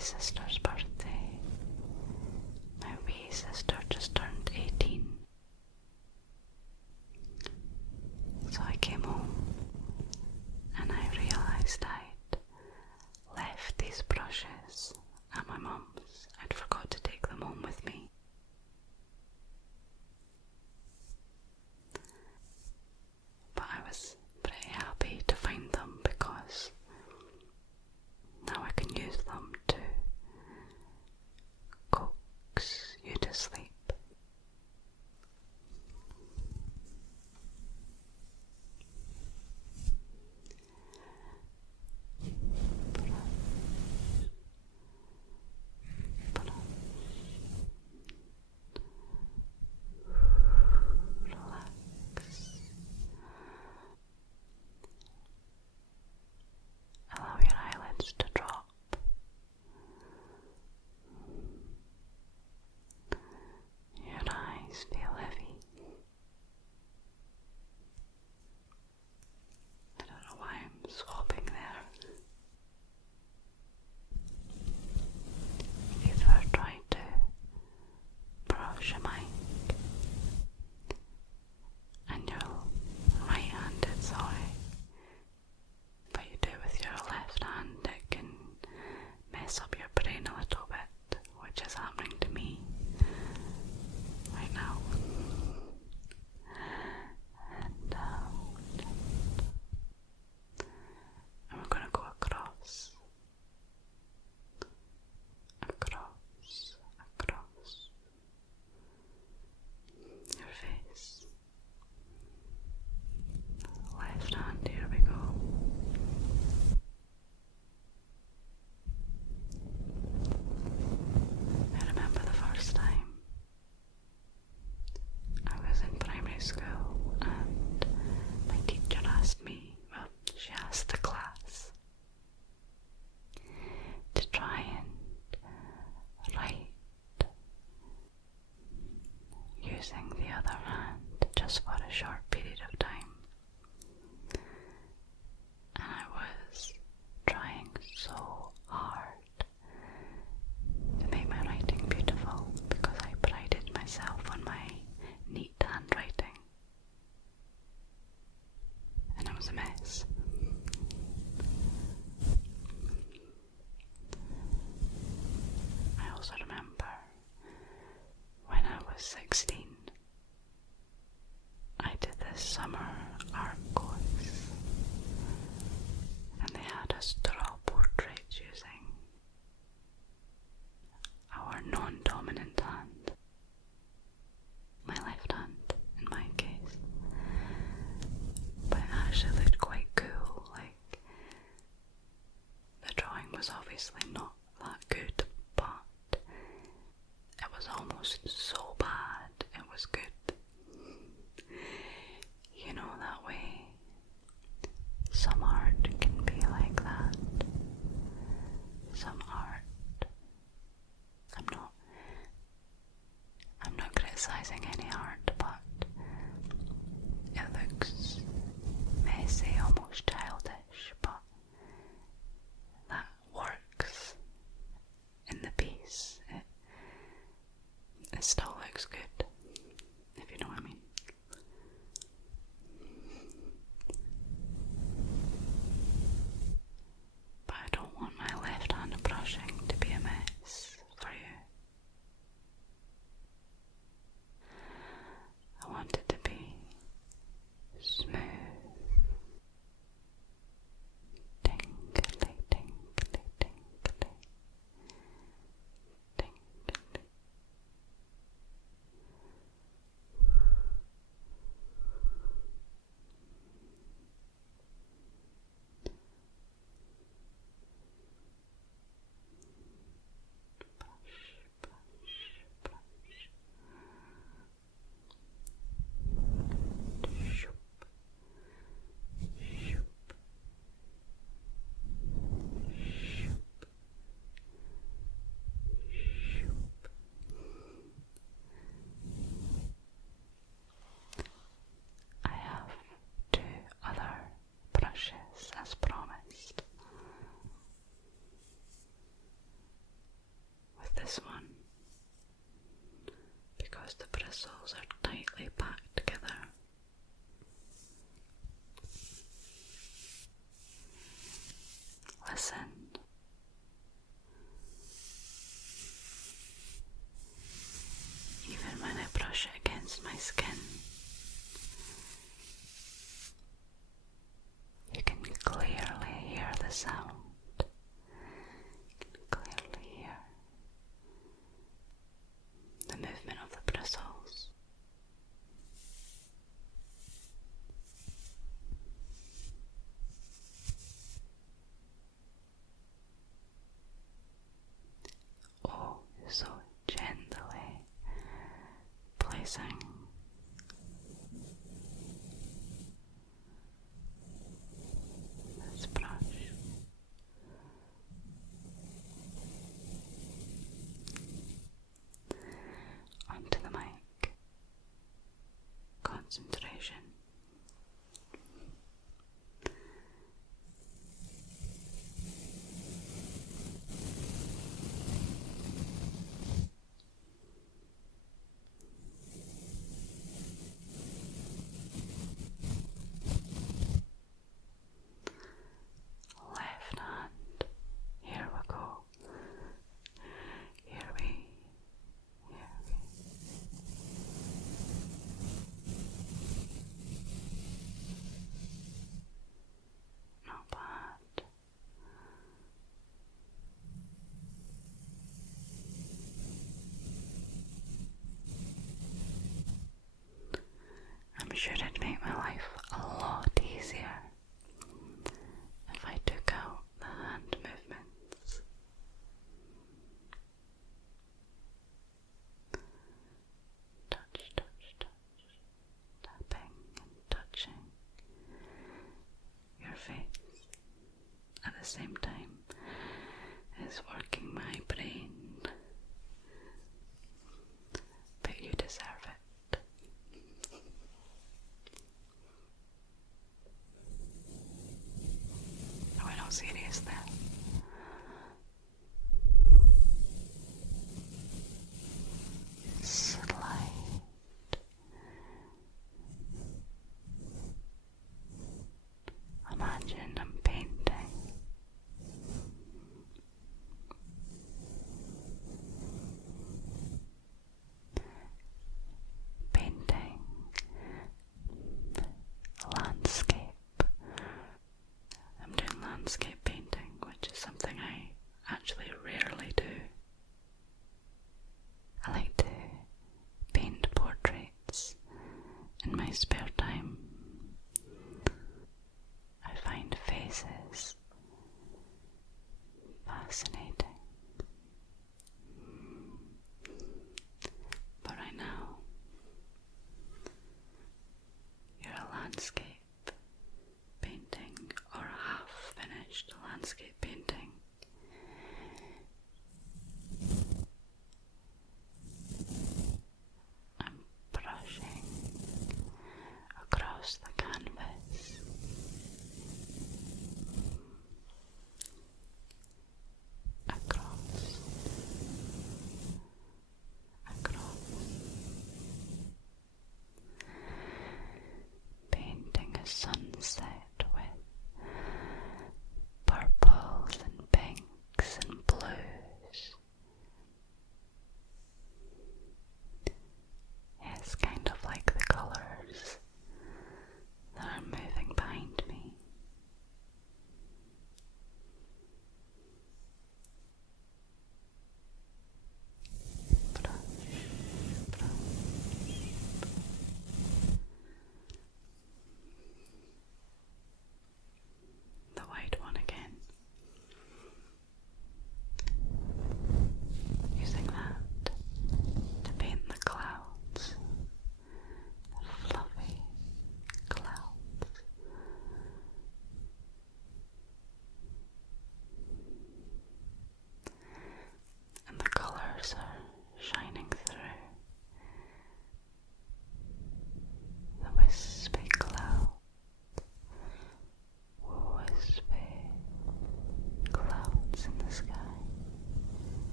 sister's birthday. My wee sister just turned 18. So I came home and I realised I'd left these brushes at my mum's. I'd forgot to take them home with me. But I was pretty happy to find them because now I can use them to coax you to sleep. Allow your eyelids to drop. Your eyes feel heavy. I don't know why I'm swapping there. If you've ever tried to brush a mic and you're right-handed, sorry, but you do it with your left hand, it can mess up your brain a little bit, which is happening to me right now. And we're going to go across, your face. Left hand, here we go. I remember the first time I was in primary school and my teacher asked me, well, she asked the class to try and write using the other hand just for a short period of time. And I was trying so hard to make my writing beautiful because I prided myself on my neat handwriting. And it was a mess. I also remember when I was 16, I did this summer art course and they had us draw portraits using our non-dominant hand, my left hand in my case. But it actually looked quite cool, like the drawing was obviously not that good, but it was almost so bad it was good. You know, that way some art can be like that. Some art, I'm not criticizing any art, but it looks messy, almost childish, but that works in the piece. It still because the bristles are tightly packed together. Listen. Even when I brush it against my skin, you can clearly hear the sound. You can clearly hear the movement of the bristles. Oh, so gently placing this brush onto the mic. Concentration. Left hand. Here we go. Here we. Not bad. I'm sure it'd make my life a lot easier if I took out the hand movements. Touch, touch, touch, tapping and touching your face at the same time as working my brain. But you deserve it. No, we're not serious there. Slide. Imagine I'm painting. Painting landscape. I'm doing landscape painting, which is something I actually rarely do. I like to paint portraits in my spare time. I find faces fascinating. But right now, you're a landscape painting or a half-finished landscape painting. I'm brushing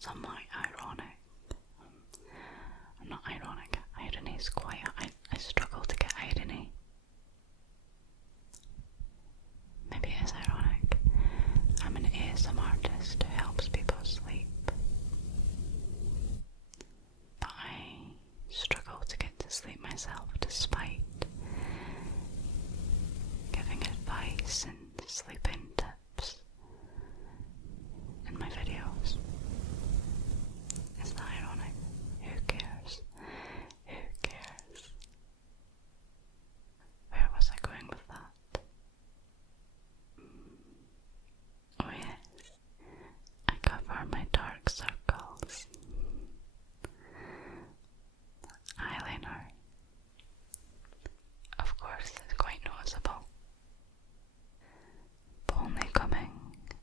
somewhat ironic. Not ironic, irony is quite, I struggle to get irony. Maybe it is ironic. I'm an ASMR artist who helps people sleep. But I struggle to get to sleep myself despite giving advice and sleeping tips in my videos. Is that ironic? Who cares? Who cares? Where was I going with that? Oh yes, I cover my dark circles. Eyeliner, of course, is quite noticeable. But only coming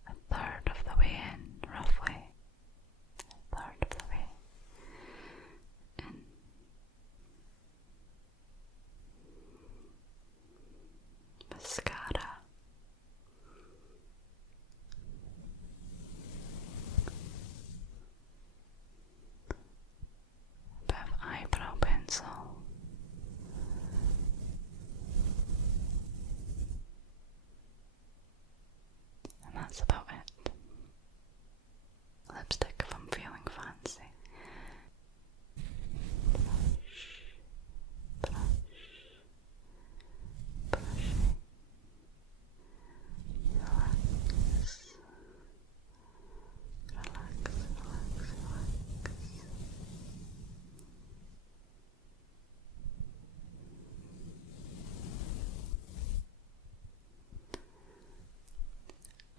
a third of the way in, roughly. A third of the way in. Mascara. A bit of eyebrow pencil. And that's about it. Lipstick if I'm feeling fancy. Brush, brushing. Relax. Relax, relax, relax.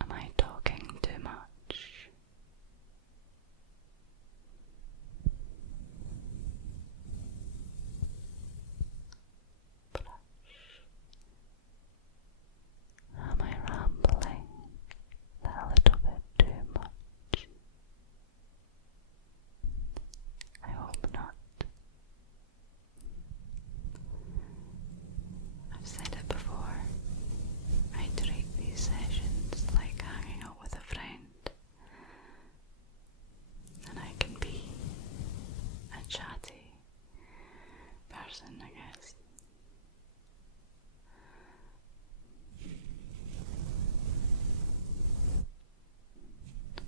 Am I talking too much? Am I rambling a little bit too much? I hope not. I've said it before. I treat these sessions like hanging out with a friend. And I can be a chatty person, I guess.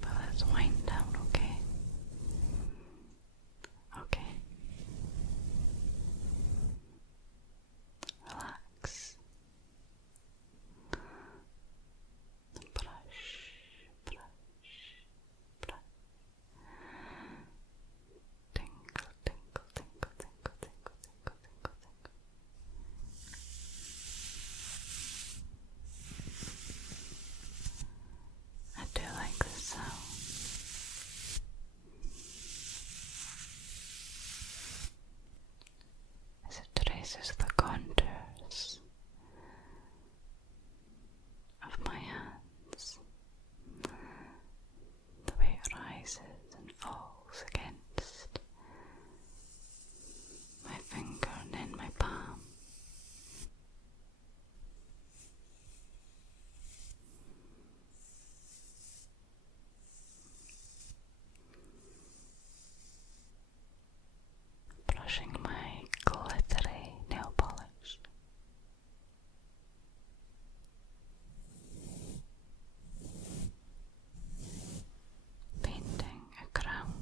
But let's wind down, okay? Okay. Relax. Brush, brush, brush. Tinkle, tinkle, tinkle, tinkle, tinkle, tinkle, tinkle, tinkle. I do like this sound. As it traces the contours of my hands, the way it rises and falls against my finger and then my palm. Brushing my glittery nail polish. Painting a crown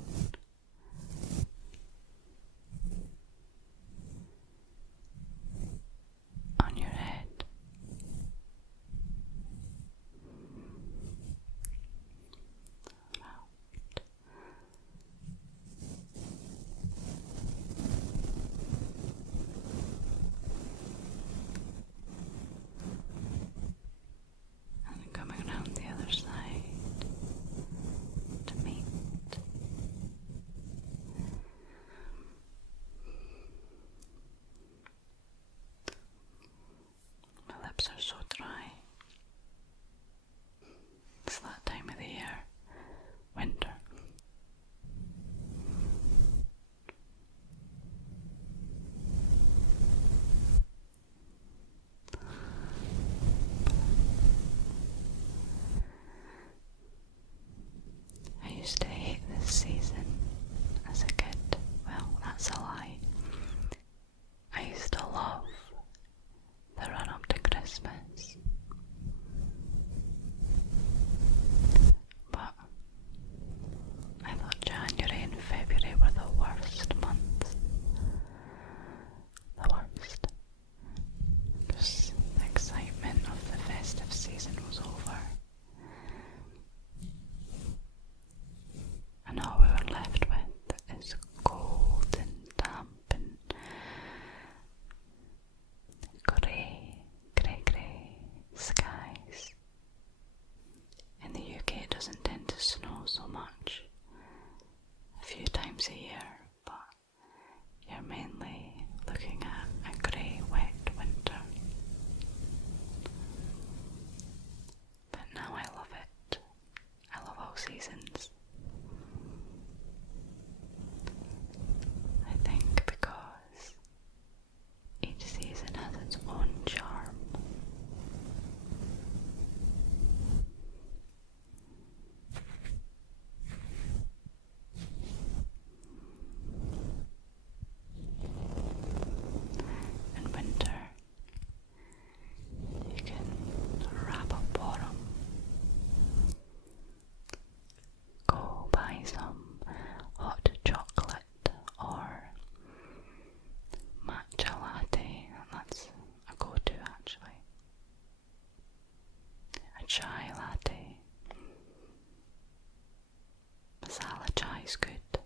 always good,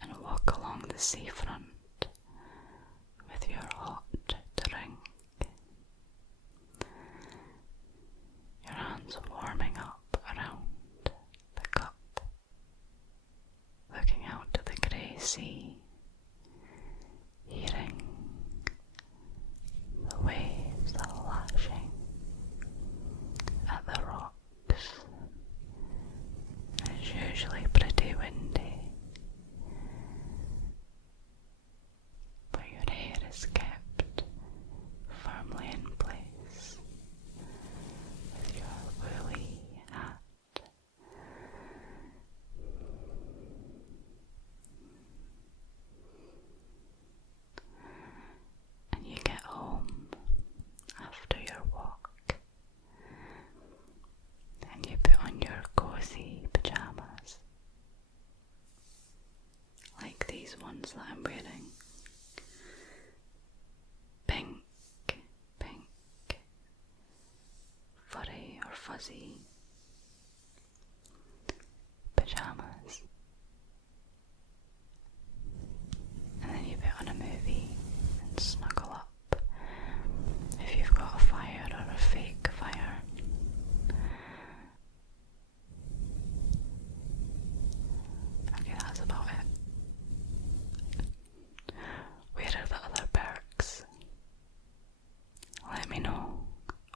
and walk along the seafront with your hot drink, your hands warming up around the cup, looking out to the grey sea, hearing the waves lashing at the rocks. It's usually pretty windy, but your hair is kept firmly in place with your woolly hat. And you get home after your walk, and you put on your cozy pyjamas, like these ones that I'm wearing. Pink, furry or fuzzy pyjamas. And then you put on a movie and snuggle up if you've got a fire or a fake fire. Okay, that's about it. Where are the other perks? Let me know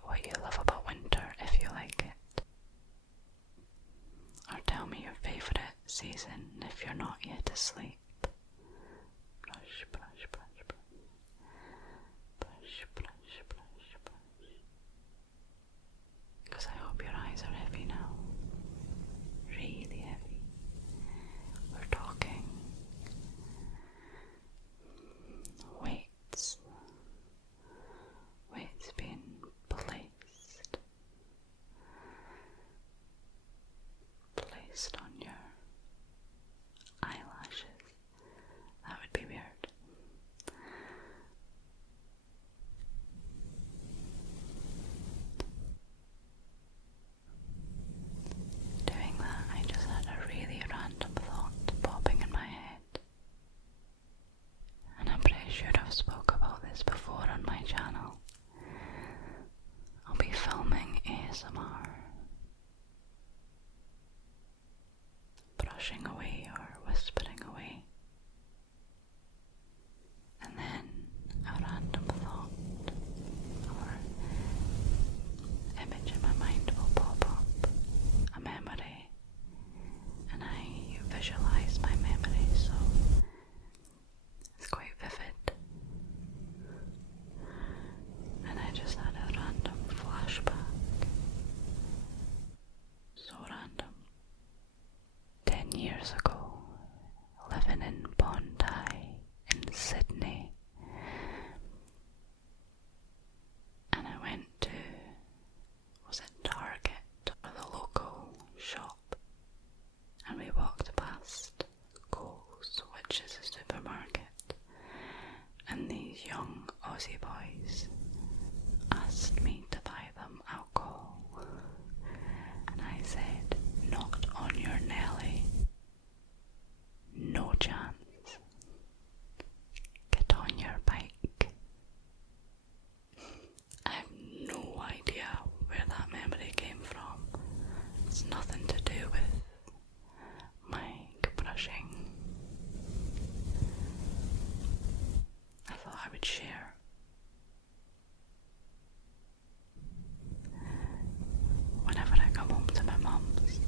what you love about winter if you like it. Or tell me your favourite season if you're not yet asleep. Brush, brush, brush, brush. Brush, brush, brush, brush. Because I hope your eyes are heavy now. Really heavy. We're talking weights. Weights being placed on your eyelashes. That would be weird. Doing that, I just had a really random thought popping in my head. And I'm pretty sure I've spoke about this before on my channel. I'll be filming ASMR. Brushing away or whispering away. And then a random thought or image in my mind will pop up, a memory, and I visualize my memory, so it's quite vivid. And I just had a random flashback. So random. 10 years ago, living in Bondi in Sydney, and I went to, was it Target or the local shop, and we walked past Coles, which is a supermarket, and these young Aussie boys asked me to buy them alcohol, and I said, not on your Nelly, no chance, get on your bike. I have no idea where that memory came from. It's nothing to do with mic brushing. I thought I would share. Whenever I come home to my mum's,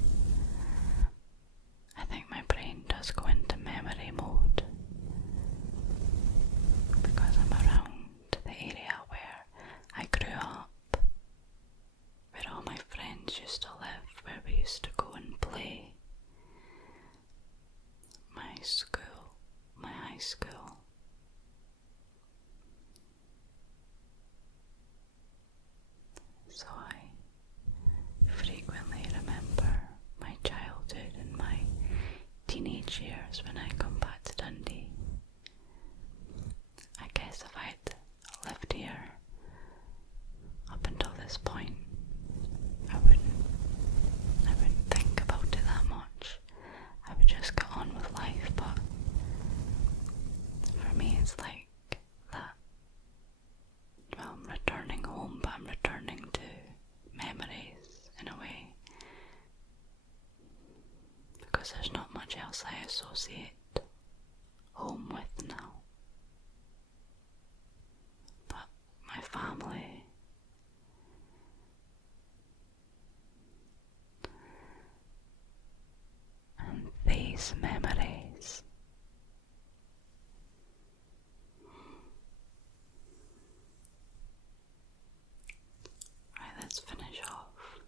I think my brain does go into memory mode because I'm around the area where I grew up, where all my friends used to live, where we used to go and play. My school, my high school. So I frequently remember my childhood and my teenage years when I come back to Dundee. I guess if I'd lived here up until this point, I wouldn't think about it that much. because there's not much else I associate home with now. But my family, and these memories. Right, let's finish off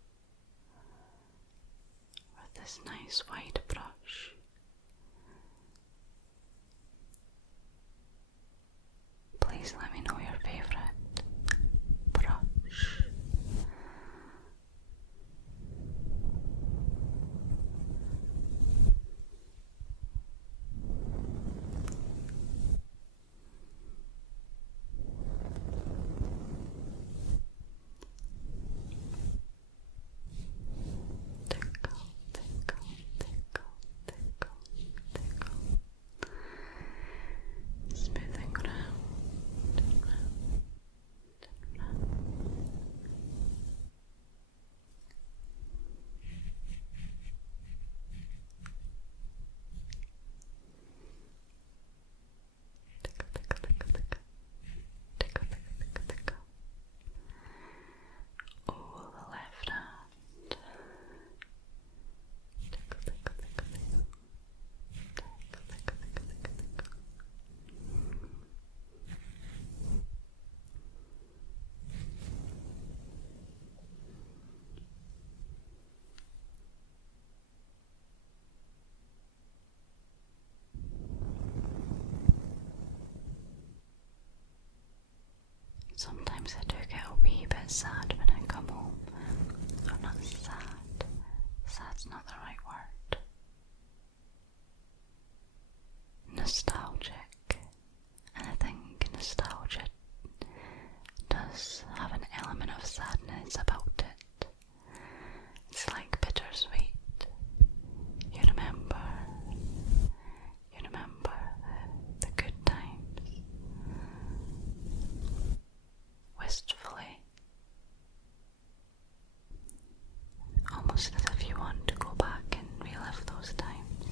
with this nice white brush. Please let me know your favourite brush. Tickle, tickle, tickle, tickle, tickle. Smoothing round and round and round. Tickle, tickle, tickle, tickle. Tickle, tickle, tickle, tickle. Oh, the left hand. Tickle, tickle, tickle, tickle. Tickle, tickle, tickle, tickle, tickle. Sometimes I do get a wee bit sad when I come home. Or not sad. Sad's not the right word. Nostalgic. And I think nostalgia does have an element of sadness about it. It's like bittersweet. You remember the good times. Wistfully. Almost as if you want to go back and relive those times.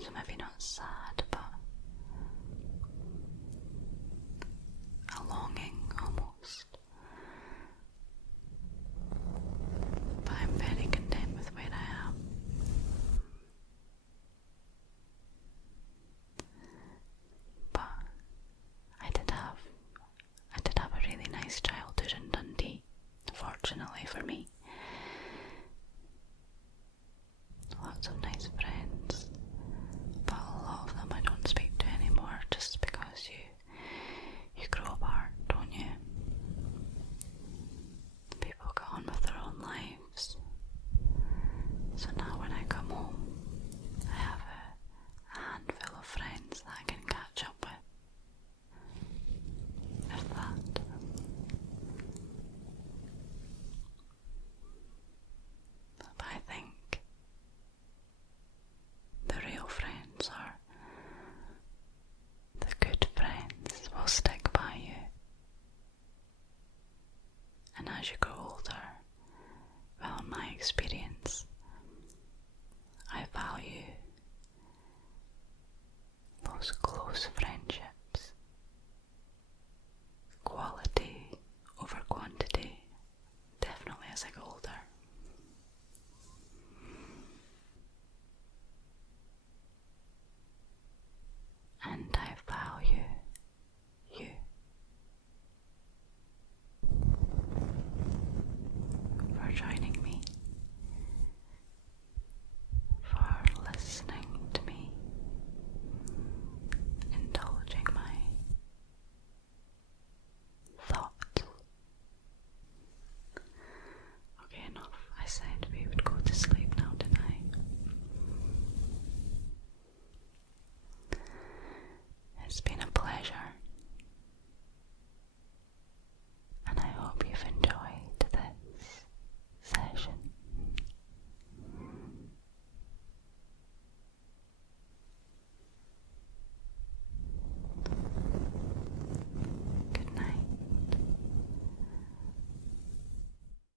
So maybe not sad, but a longing almost. But I'm very content with where I am. But I did have a really nice childhood in Dundee, fortunately for me. Lots of nice friends, but a lot of them I don't speak to anymore just because you grow apart, don't you? People go on with their own lives. So now when I come home, I have a handful of friends that I can catch up with. If that. But I think the real friends are the good friends will stick by you. And as you grow older, well, in my experience, I value those close friends